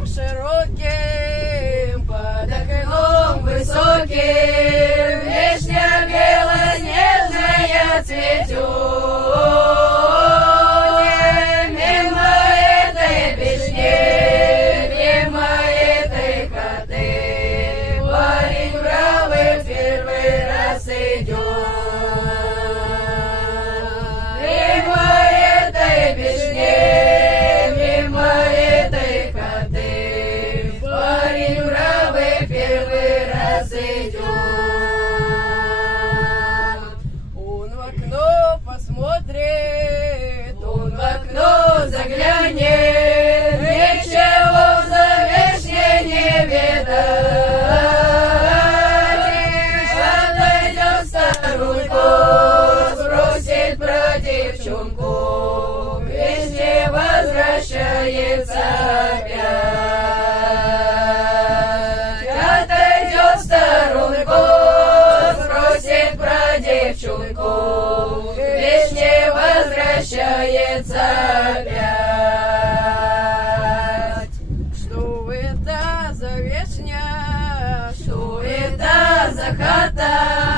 окном широким, под окном высоким вишня белоснежная цветет. Мимо этой вишни, мимо этой хаты парень бравый первый раз идет. Мимо этой вишни, мимо этой хаты парень бравый первый раз идет. Он в окно посмотрит, он в окно заглянет, ничего за вишней не видать. Отойдет старуху, спросит про девчонку, вишня возвращается опять. Отойдет старуху, спросит про девчонку, вишня возвращается опять. Что это за вишня? Что это за хата?